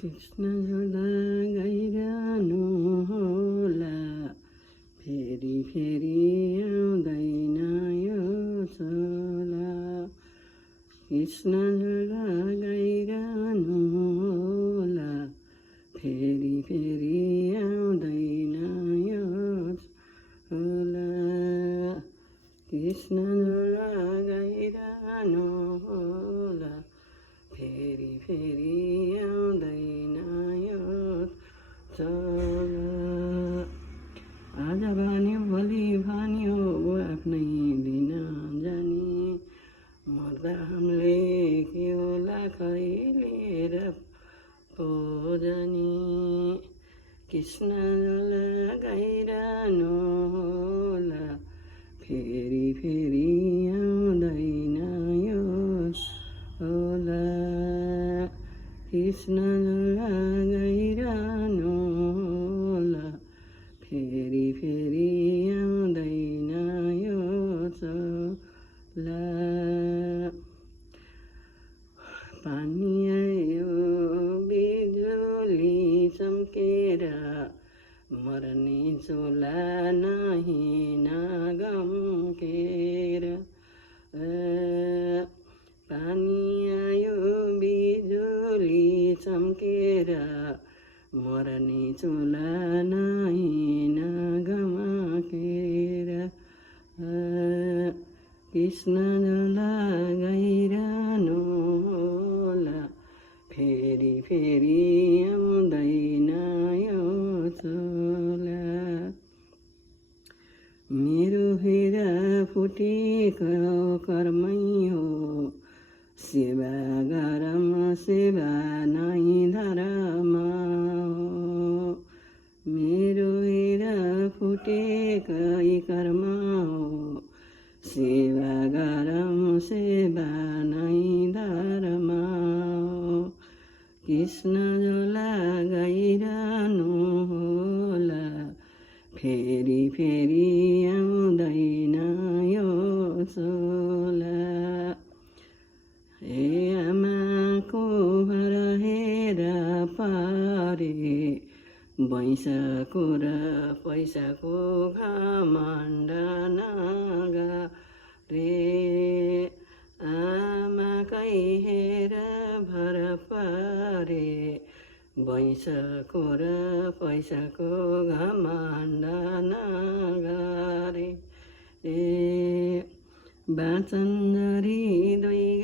कृष्ण झोला गइरहनु होला, फेरि फेरि आउँदैन यो चोला। कृष्ण झोला गइरहनु होला, फेरि फेरि आउँदैन यो चोला। कृष्ण झोला गइरहनु होला, फेरि फेरि आउँदैन यो चोला। आज भन्यो भोलि भन्यो आफ्नै दिन जाने, मर्दा हामीले के होला कहिले र पो जाने। कृष्ण झोला गइरहनु होला, फेरि फेरि आउँदैन यो चोला। कृष्ण झोला गइरहनु होला, फेरि फेरि आउँदैन यो चोला। पानी आयो बिजुली चम्केर, मर्ने चोला नहीं नगम्केर। पानी आयो बिजुली चम्केर, मर्ने चोला नहीं नगम्केर। कृष्ण झोला गइरहनु होला, फेरि फेरि आउँदैन यो चोला। मेरो हिरा फुटेको कर्मै हो, सेवा गरम सेवा नै धर्म हो। मेरो हिरा फुटेकै कर्म हो, सेवा गरम सेवा नै धर्म हो। कृष्ण झोला गइरहनु होला, फेरि फेरि आउँदैन यो चोला। हे आमाको घर हेर पारे, वैशाको र पैसाको घमण्ड नगरे। आमाकै हेर भर पारे, वैशाको र पैसाको घमण्ड नगरे। बाँचन्जरी दुई